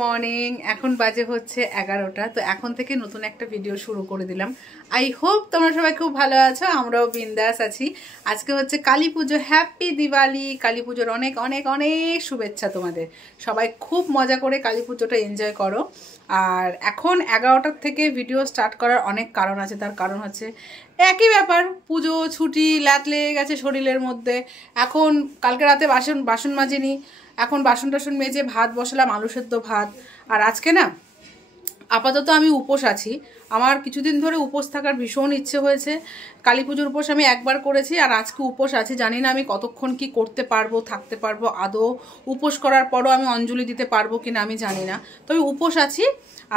Morning. এখন বাজে হচ্ছে 11টা। তো এখন থেকে নতুন একটা ভিডিও শুরু করে দিলাম। আই হোপ তোমরা সবাই খুব ভালো আছো, আমরাও বিন্দাস আছি। আজকে হচ্ছে কালী পুজো। হ্যাপি দিওয়ালি। কালী পুজোর অনেক অনেক অনেক শুভেচ্ছা তোমাদের। সবাই খুব মজা করে কালী পুজোটা এনজয় করো। আর এখন 11টার থেকে ভিডিও স্টার্ট করার অনেক কারণ আছে। তার কারণ হচ্ছে একই ব্যাপার, পুজো ছুটি ল্যাট লেগে গেছে শরীরের মধ্যে। এখন কালকে রাতে বাসন মাজিনি, এখন বাসন টাসন মেজে ভাত বসালাম, আলু সেদ্ধ ভাত। আর আজকে না আপাতত আমি উপোস আছি। আমার কিছুদিন ধরে উপোস থাকার ভীষণ ইচ্ছে হয়েছে। কালী পুজোর উপোস আমি একবার করেছি, আর আজকে উপোস আছি। জানি না আমি কতক্ষণ কি করতে পারবো, থাকতে পারবো, আদৌ উপোস করার পরও আমি অঞ্জলি দিতে পারবো কিনা আমি জানি না। তবে উপোস আছি।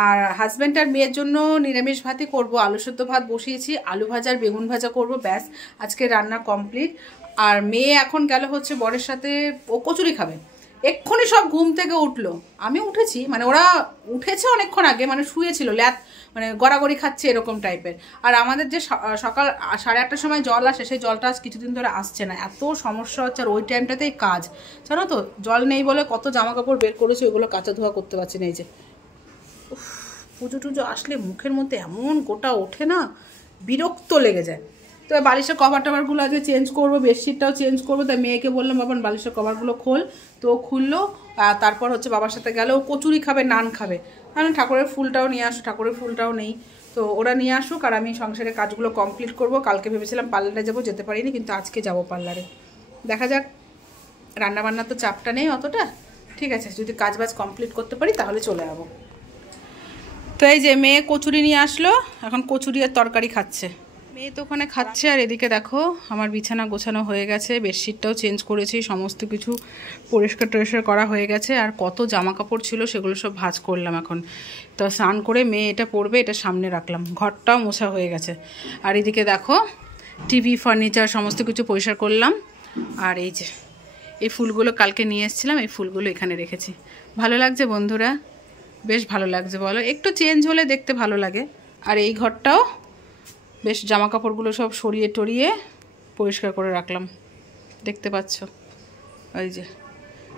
আর হাজব্যান্ড আর মেয়ের জন্য নিরামিষ ভাতই করবো। আলু সেদ্ধ ভাত বসিয়েছি, আলু ভাজা আর বেগুন ভাজা করবো, ব্যাস আজকে রান্না কমপ্লিট। আর মেয়ে এখন গেল হচ্ছে বরের সাথে, ও কচুরি খাবে। এক্ষুনি সব ঘুম থেকে উঠলো, আমি উঠেছি, মানে ওরা উঠেছে অনেকক্ষণ আগে, মানে শুয়েছিল, মানে গড়াগড়ি খাচ্ছে এরকম টাইপের। আর আমাদের যে সকাল 8:30টার সময় জল আসে, সেই জলটা আজ কিছুদিন ধরে আসছে না, এত সমস্যা হচ্ছে। আর ওই টাইমটাতেই কাজ, জানো তো, জল নেই বলে কত জামা কাপড় বের করেছে, ওইগুলো কাচা ধোয়া করতে পারছি না। এই যে পুজো টুজো আসলে মুখের মধ্যে এমন গোটা ওঠে না, বিরক্ত লেগে যায়। তো বালিশের কভার টাভারগুলো আজকে চেঞ্জ করবো, বেডশিটটাও চেঞ্জ করবো। তাই মেয়েকে বললাম বাবা বালিশের কভারগুলো খোল, তো খুললো। তারপর হচ্ছে বাবার সাথে গেল, কচুরি খাবে, নান খাবে। কারণ ঠাকুরের ফুলটাও নিয়ে আসো, ঠাকুরের ফুলটাও নেই, তো ওরা নিয়ে আসুক। আর আমি সংসারের কাজগুলো কমপ্লিট করব। কালকে ভেবেছিলাম পার্লারে যাবো, যেতে পারিনি, কিন্তু আজকে যাব পার্লারে। দেখা যাক, রান্নাবান্নার তো চাপটা নেই অতটা, ঠিক আছে, যদি কাজবাজ কমপ্লিট করতে পারি তাহলে চলে যাবো। তো এই যে মেয়ে কচুরি নিয়ে আসলো, এখন কচুরি আর তরকারি খাচ্ছে। মেয়ে তো ওখানে খাচ্ছে, আর এদিকে দেখো আমার বিছানা গোছানো হয়ে গেছে, বেডশিটটাও চেঞ্জ করেছি, সমস্ত কিছু পরিষ্কার টরিষ্কার করা হয়ে গেছে। আর কত জামা কাপড় ছিল সেগুলো সব ভাঁজ করলাম এখন। তো স্নান করে মেয়ে এটা পরবে, এটা সামনে রাখলাম, ঘরটাও মোছা হয়ে গেছে। আর এদিকে দেখো টিভি, ফার্নিচার সমস্ত কিছু পরিষ্কার করলাম। আর এই যে এই ফুলগুলো কালকে নিয়ে এসেছিলাম, এই ফুলগুলো এখানে রেখেছি। ভালো লাগছে বন্ধুরা, বেশ ভালো লাগছে বলো, একটু চেঞ্জ হলে দেখতে ভালো লাগে। আর এই ঘরটাও বেশ জামা কাপড়গুলো সব সরিয়ে টরিয়ে পরিষ্কার করে রাখলাম, দেখতে পাচ্ছ। ওই যে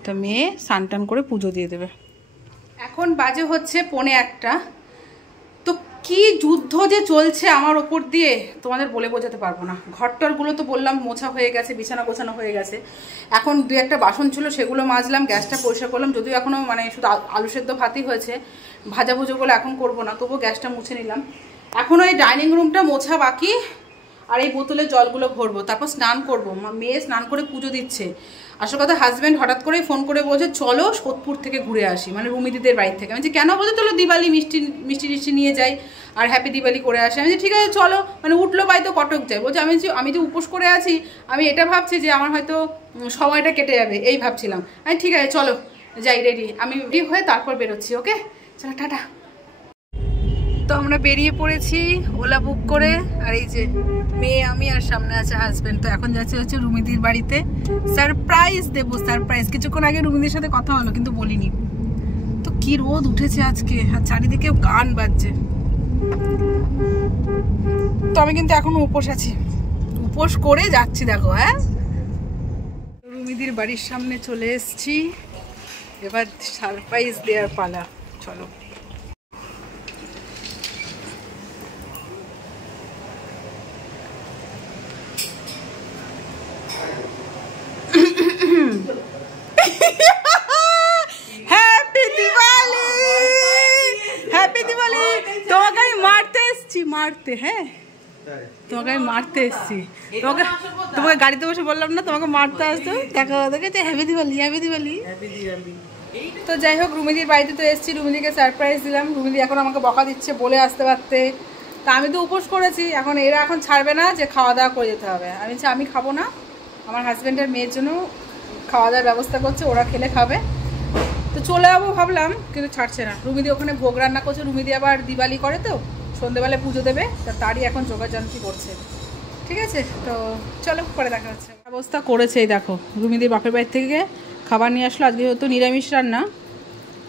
তা মেয়ে স্নান টান করে পুজো দিয়ে দেবে। এখন বাজে হচ্ছে 1:45। তো কি যুদ্ধ যে চলছে আমার ওপর দিয়ে তোমাদের বলে বোঝাতে পারবো না। ঘরটরগুলো তো বললাম মোছা হয়ে গেছে, বিছানা গোছানো হয়ে গেছে। এখন 2-1টা বাসন ছিল, সেগুলো মাজলাম, গ্যাসটা পরিষ্কার করলাম। যদিও এখনও মানে শুধু আলু সেদ্ধ ভাতই হয়েছে, ভাজা ভুজোগুলো এখন করবো না, তবুও গ্যাসটা মুছে নিলাম। এখন ওই ডাইনিং রুমটা মোছা বাকি, আর এই বোতলে জলগুলো ভরবো, তারপর স্নান করবো। মেয়ে স্নান করে পুজো দিচ্ছে। আসল কথা, হাজব্যান্ড হঠাৎ করে ফোন করে বলছে চলো সোদপুর থেকে ঘুরে আসি, মানে রুমিদিদের বাড়ি থেকে। আমি যে কেন বলতে, চলো দিওয়ালি মিষ্টি টিষ্টি নিয়ে যাই আর হ্যাপি দিওয়ালি করে আসি। আমি যে ঠিক আছে চলো, মানে উঠলো বাই তো কটক যাই। বলছে আমি যে উপোস করে আছি, আমি এটা ভাবছি যে আমার হয়তো সময়টা কেটে যাবে, এই ভাবছিলাম। আমি ঠিক আছে চলো যাই, রেডি। আমি রেডি হয়ে তারপর বেরোচ্ছি, ওকে চলো টাটা। তো আমরা বেরিয়ে পড়েছি ওলা বুক করে। আর এই যে মেয়ে, আমি, আর সামনে আছে হাজবেন্ড। তো এখন যাচ্ছে হচ্ছে রুমিদির বাড়িতে, সারপ্রাইজ দেবো, সারপ্রাইজ। কিছুক্ষণ আগে রুমিদির সাথে কথা হলো, কিন্তু বলিনি। তো কি রোদ উঠেছে আজকে, আর চারিদিকে গান বাজছে। তো আমি কিন্তু এখনো উপোস আছি, উপোস করে যাচ্ছি দেখো। হ্যাঁ, রুমিদির বাড়ির সামনে চলে এসছি, এবার সারপ্রাইজ দেওয়ার পালা, চলো। তোমাকে আমি মারতে এসছি, মারতে, হ্যাঁ তোমাকে আমি মারতে এসছি। তোমাকে গাড়িতে বসে বললাম না তোমাকে মারতে আসতো, দেখো দেখেছে, হ্যাপি দিওয়ালি, হ্যাপি দিওয়ালি। তো যাই হোক, রুমিদির বাড়িতে তো এসছি, রুমিদিকে সারপ্রাইজ দিলাম। রুমিদি এখন আমাকে বকা দিচ্ছে বলে আসতে পারতে। তা আমি তো উপোস করেছি, এখন এরা এখন ছাড়বে না যে খাওয়া দাওয়া করে যেতে হবে। আমি খাবো না, আমার হাজব্যান্ডের মেয়ের জন্য খাওয়া দাওয়ার ব্যবস্থা করছে, ওরা খেলে খাবে। তো চলে যাবো ভাবলাম, কিন্তু ছাড়ছে না। রুমিদি ওখানে ভোগ রান্না করছে, রুমিদি আবার দিওয়ালি করে, তো সন্ধ্যেবেলায় পুজো দেবে, তারই এখন যোগাযান্তি করছে। ঠিক আছে, তো চলো পরে দেখা হচ্ছে। ব্যবস্থা করেছে এই দেখো, রুমিদির বাপের বাড়ি থেকে খাবার নিয়ে আসলো। আজকে হয়তো নিরামিষ রান্না,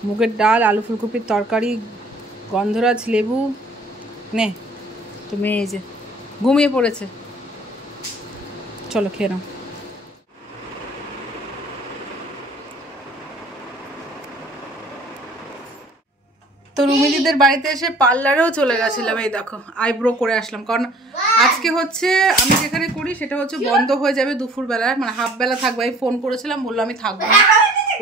মুগের ডাল, আলু ফুলকপির তরকারি, গন্ধরাজ লেবু নে। তো মেয়ে এই যে ঘুমিয়ে পড়েছে, চলো খেয়ে নাও। তো রুমিদিদের বাড়িতে এসে পার্লারেও চলে গেছিলাম। এই দেখো আইব্রো করে আসলাম, কারণ আজকে হচ্ছে আমি যেখানে করি সেটা হচ্ছে বন্ধ হয়ে যাবে দুপুরবেলা, মানে হাফ বেলা থাকবে। আমি ফোন করেছিলাম, বললো আমি থাকবো না,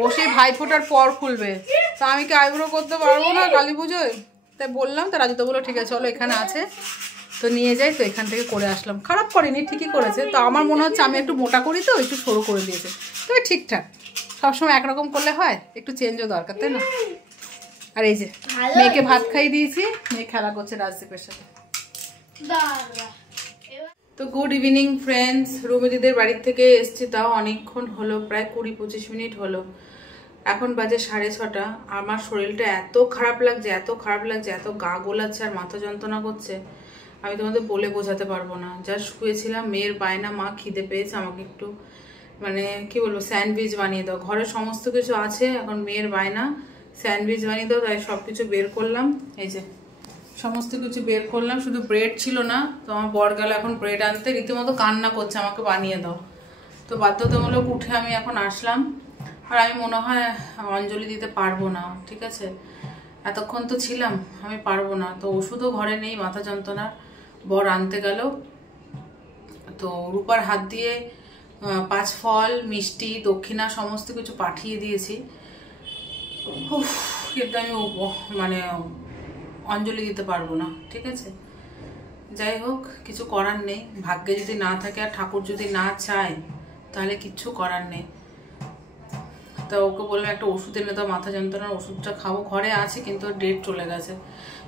ও সেই ভাইফোঁটার পর খুলবে। তা আমি কি আইব্রো করতে পারবো না কালী পুজোয়? তাই বললাম, তো রাজু তো বললো ঠিক আছে চলো এখানে আছে তো নিয়ে যাই। তো এখান থেকে করে আসলাম, খারাপ করেনি, ঠিকই করেছে। তো আমার মনে হচ্ছে আমি একটু মোটা করি তো একটু সরু করে দিয়েছে, তবে ঠিকঠাক। সবসময় একরকম করলে হয়, একটু চেঞ্জও দরকার, তাই না? আর এই যে মেয়েকে ভাত খাইয়ে দিয়েছি, মেয়ে খেলা করছে রাজদীপের সাথে। তো গুড ইভিনিং ফ্রেন্ডস, রুমিদিদের বাড়ির থেকে এসছি, তাও অনেকক্ষণ হলো, প্রায় 20-25 মিনিট হলো। এখন বাজে 6:30। আমার শরীরটা এত খারাপ লাগছে, এত খারাপ লাগছে, এত গা গোলাচ্ছে আর মাথা যন্ত্রণা করছে, আমি তোমাদের বলে বোঝাতে পারবো না। যা শুয়েছিলাম, মেয়ের বায়না, মা খিদে পেয়েছে, আমাকে একটু মানে কি বলবো স্যান্ডউইচ বানিয়ে দাও। ঘরে সমস্ত কিছু আছে, এখন মেয়ের বায়না স্যান্ডউইচ বানিয়ে দাও, তাই সব কিছু বের করলাম। এই যে সমস্ত কিছু বের করলাম, শুধু ব্রেড ছিল না। তো আমার বর গেল এখন ব্রেড আনতে, রীতিমতো কান্না করছে আমাকে বানিয়ে দাও। তো বাধ্যতামূলক উঠে আমি এখন আসলাম। আর আমি মনে হয় অঞ্জলি দিতে পারবো না, ঠিক আছে? এতক্ষণ তো ছিলাম, আমি পারবো না। তো ওষুধও ঘরে নেই, মাথা যন্ত্রণার, বর আনতে গেল। তো রূপার হাত দিয়ে 5 ফল, মিষ্টি, দক্ষিণা সমস্ত কিছু পাঠিয়ে দিয়েছি, কিন্তু আমি মানে অঞ্জলি দিতে পারবো না, ঠিক আছে? যাই হোক, কিছু করার নেই, ভাগ্যে যদি না থাকে আর ঠাকুর যদি না চায় তাহলে কিচ্ছু করার নেই। তো ওকে বললাম একটা ওষুধ এনে দাও, মাথা যন্ত্রণার ওষুধটা খাবো, ঘরে আছে কিন্তু ডেট চলে গেছে।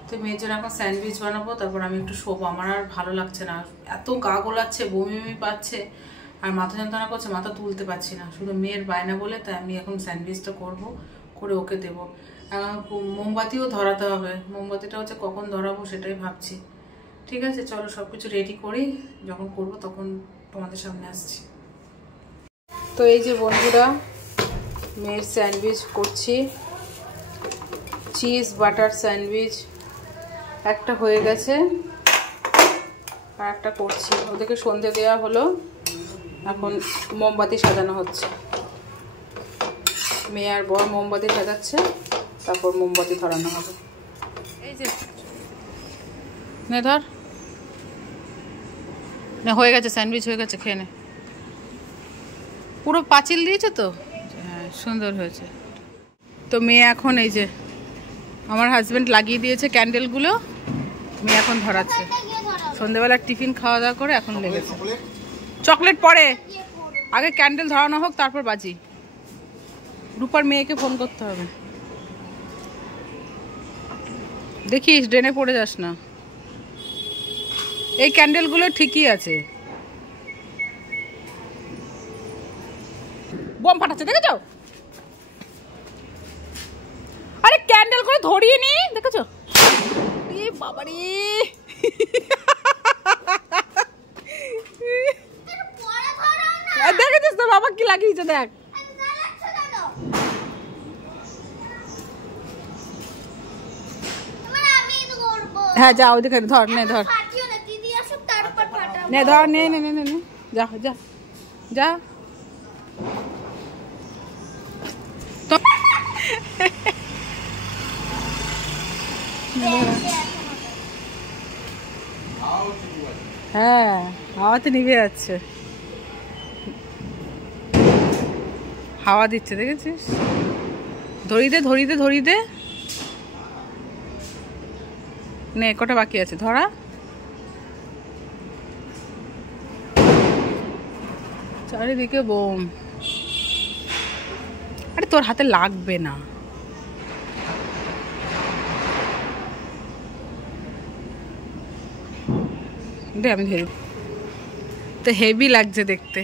তো মেয়ের জন্য এখন স্যান্ডউইচ বানাবো, তারপর আমি একটু শোবো। আমার আর ভালো লাগছে না, এত গা গোলাচ্ছে, বমি বমি পাচ্ছে আর মাথা যন্ত্রণা করছে, মাথা তুলতে পারছি না, শুধু মেয়ের বায়না বলে। তাই আমি এখন স্যান্ডউইচটা করবো, করে ওকে দেবো। মোমবাতিও ধরাতে হবে, মোমবাতিটা হচ্ছে কখন ধরাবো সেটাই ভাবছি। ঠিক আছে চলো সব কিছু রেডি করি, যখন করবো তখন তোমাদের সামনে আসছি। তো এই যে বন্ধুরা, মেয়ের স্যান্ডউইচ করছি, চিজ বাটার স্যান্ডউইচ। একটা হয়ে গেছে আর একটা করছি। ওদেরকে সন্ধে দেওয়া হলো, এখন মোমবাতি সাজানো হচ্ছে। মেয়ে আর বর মোমবাতি সাজাচ্ছে, তারপর মোমবাতি ধরানো হবে। এই যে নে ধর, না হয়ে গেছে স্যান্ডউইচ, হয়ে গেছে, খেয়ে নে। পুরো পাঁচিল দিয়েছে তো, হ্যাঁ সুন্দর হয়েছে। তো মেয়ে এখন এই যে আমার হাজব্যান্ড লাগিয়ে দিয়েছে ক্যান্ডেলগুলো, মেয়ে এখন ধরাচ্ছে। সন্ধ্যেবেলার টিফিন খাওয়া দাওয়া করে এখন লেগেছে। চকলেট পরে, আগে ক্যান্ডেল ধরানো হোক তারপর বাজি। রূপার মেয়েকে ফোন করতে হবে, দেখিস ড্রেনে পড়ে যাস না। এই ক্যান্ডেলগুলো ঠিকই আছে, বোম ফাটাচ্ছে দেখেছো? আরে ক্যান্ডেল করে ধরিয়ে নি, দেখেছো? বাবারে দেখেছিস তো বাবা কি লাগিয়েছে, দেখ। হ্যাঁ যা ওদিকে ধর, নে ধর, নে ধর, নে নে নে নে, যা যা যা। হ্যাঁ হাওয়া তো নিভে যাচ্ছে, হাওয়া দিচ্ছে দেখেছিস? ধরি দে ধরি দে ধরি দে, নে কটা বাকি আছে ধরা। চারিদিকে বোম, আরে তোর হাতে লাগবে না। দে আমি ধরি, তো হেভি লাগছে দেখতে।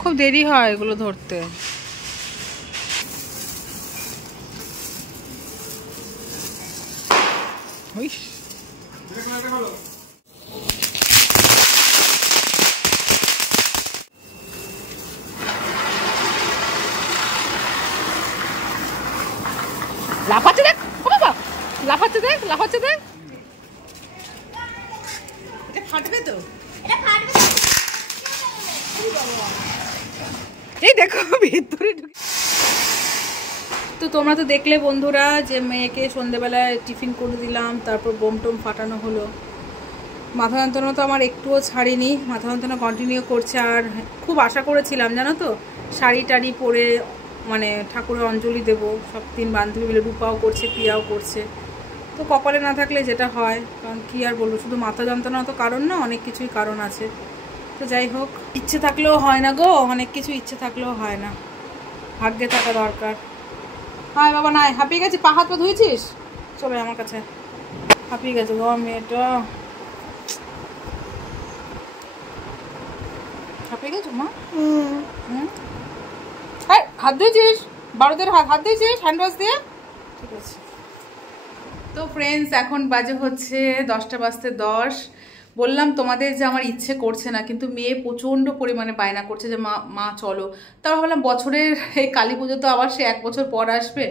খুব দেরি হয় এগুলো ধরতে। লাফাচ্ছে দেখ, ও বাবা লাফাচ্ছে দেখ, লাফাচ্ছে দেখ। এটা ফাটবে তো, এটা ফাটবে। এই দেখো ভেতরে ঢুকে। তো তোমরা তো দেখলে বন্ধুরা যে মেয়েকে সন্ধ্যেবেলায় টিফিন করে দিলাম, তারপর বোম টোম ফাটানো হলো। মাথা যন্ত্রণা তো আমার একটুও ছাড়িনি, মাথা যন্ত্রণা কন্টিনিউ করছে। আর খুব আশা করেছিলাম জানো তো, শাড়ি টাড়ি পরে মানে ঠাকুরের অঞ্জলি দেবো, সব 3 বান্ধবী মিলে, রূপাও করছে পিয়াও করছে। তো কপালে না থাকলে যেটা হয়, কারণ কী আর বলবো, শুধু মাথা যন্ত্রণা তো কারণ না, অনেক কিছুই কারণ আছে। তো যাই হোক, ইচ্ছে থাকলেও হয় না গো, অনেক কিছু ইচ্ছে থাকলেও হয় না, ভাগ্যে থাকা দরকার। হায় বাবা নাই, হাঁপিয়ে গেছি। পা হাত পা ধুয়েছিস? চলে আমার কাছে, হাঁপিয়ে গেছে গো মেয়েটা। হাঁপিয়ে গেছো মা? হাত ধুয়েছিস? বারোদের হাত ধুয়েছিস হ্যান্ড ওয়াশ দিয়ে? ঠিক আছে। তো ফ্রেন্ডস, এখন বাজে হচ্ছে 10টা বাজতে 10। বললাম তোমাদের যে আমার ইচ্ছে করছে না, কিন্তু মেয়ে প্রচণ্ড পরিমাণে বায়না করছে যে মা মা চলো। তারপর ভাবলাম বছরের এই কালী পুজো তো আবার সে 1 বছর পর আসবে,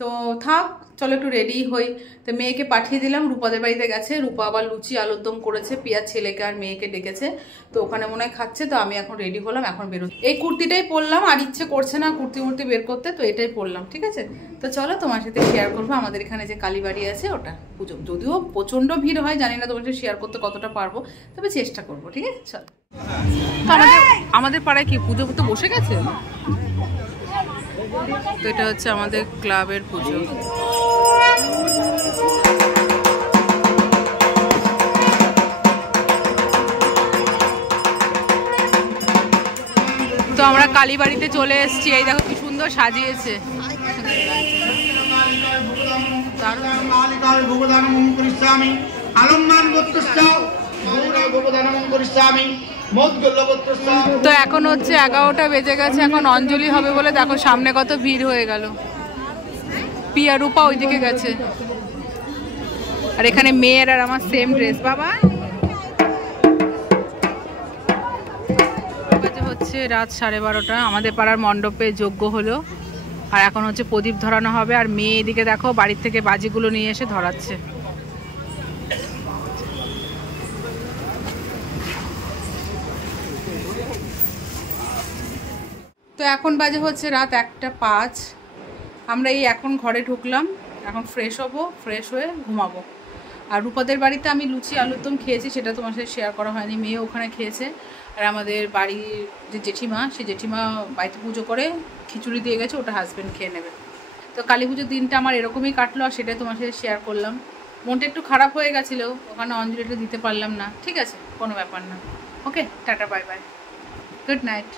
তো থাক চলো একটু রেডি হই। তো মেয়েকে পাঠিয়ে দিলাম, রূপাদের বাড়িতে গেছে। রূপা আবার লুচি আলুর দম করেছে, পিয়ার ছেলেকে আর মেয়েকে ডেকেছে, তো ওখানে মনে হয় খাচ্ছে। তো আমি এখন রেডি হলাম, এখন বেরোচ্ছি। এই কুর্তিটাই পরলাম, আর ইচ্ছে করছে না কুর্তি মুর্তি বের করতে, তো এটাই পরলাম। ঠিক আছে, তো চলো তোমার সাথে শেয়ার করবো আমাদের এখানে যে কালীবাড়ি আছে ওটা পুজো। যদিও প্রচণ্ড ভিড় হয়, জানি না তোমার সাথে শেয়ার করতে কতটা পারবো, তবে চেষ্টা করবো। ঠিক আছে চলো। আমাদের পাড়ায় কি পুজো তো বসে গেছে। তো এটা হচ্ছে আমাদের ক্লাবের পুজো। তো আমরা কালীবাড়িতে চলে এসেছি, এই দেখো কি সুন্দর সাজিয়েছে। তো এখন হচ্ছে 11টা বেজে গেছে, এখন অঞ্জলি হবে বলে দেখো সামনে কত ভিড় হয়ে গেল। পিয়া রূপা ওইদিকে গেছে, আর এখানে মেয়ের আর আমার সেম ড্রেস। বাবা হচ্ছে রাত 12:30, আমাদের পাড়ার মণ্ডপে যজ্ঞ হলো, আর এখন হচ্ছে প্রদীপ ধরানো হবে। আর মেয়ে এদিকে দেখো বাড়ির থেকে বাজিগুলো নিয়ে এসে ধরাচ্ছে। তো এখন বাজে হচ্ছে রাত 1:05। আমরা এই এখন ঘরে ঢুকলাম, এখন ফ্রেশ হবো, ফ্রেশ হয়ে ঘুমাবো। আর রূপাদের বাড়িতে আমি লুচি আলুর দম খেয়েছি, সেটা তোমার সাথে শেয়ার করা হয়নি। মেয়ে ওখানে খেয়েছে, আর আমাদের বাড়ির যে জেঠিমা, সে জেঠিমা বাড়িতে পুজো করে খিচুড়ি দিয়ে গেছে, ওটা হাজব্যান্ড খেয়ে নেবে। তো কালী পুজোর দিনটা আমার এরকমই কাটলো, আর সেটাই তোমার সাথে শেয়ার করলাম। মনটা একটু খারাপ হয়ে গেছিলো, ওখানে অঞ্জলিটা দিতে পারলাম না। ঠিক আছে, কোনো ব্যাপার না। Okay, tata bye bye, good night.